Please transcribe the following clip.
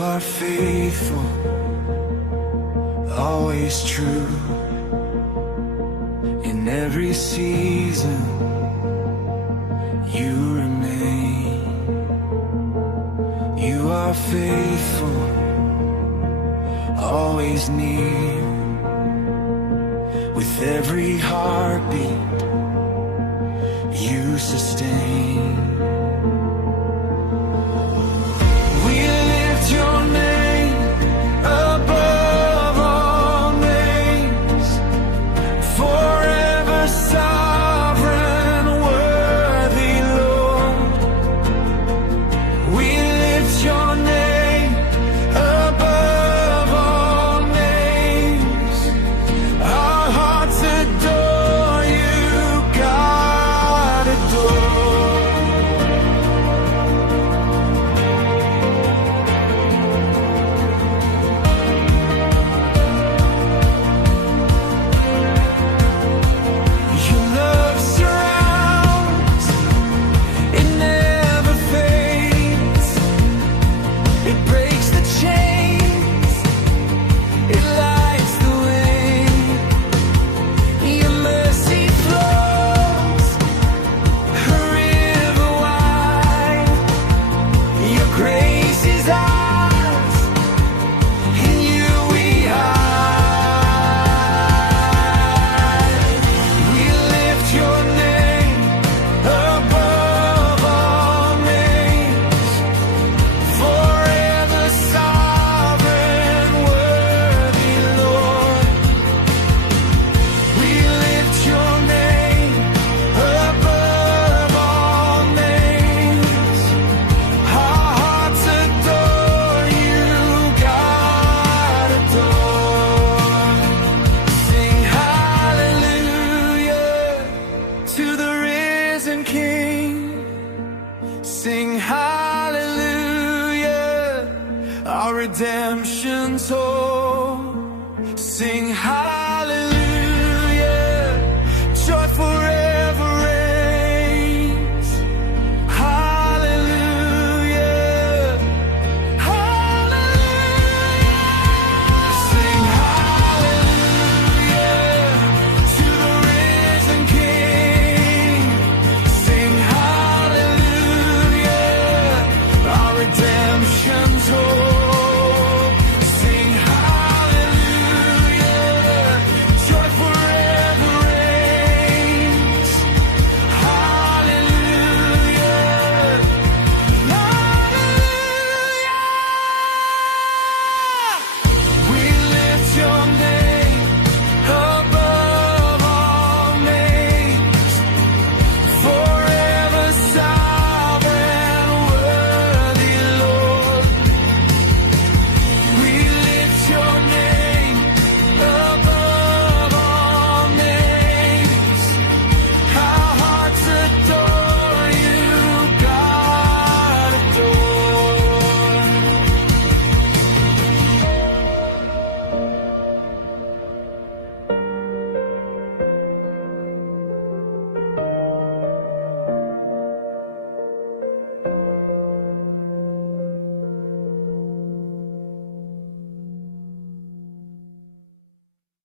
are faithful, always true. In every season, you remain. You are faithful, always near. With every heartbeat, you sustain. We lift your name above all names, forever sovereign, worthy Lord. We lift your name above all names. Our hearts adore you, God adore. Your love surrounds, it never fades. It breaks the chains, it lights the way. Your mercy flows, a river wide. Your grace is ours, in you we hide. We lift your name above all names, forever sovereign, worthy Lord. We lift your name above all names. Our hearts adore you, God adore. Sing hallelujah to the risen King. Sing hallelujah, our redemption's hope. Sing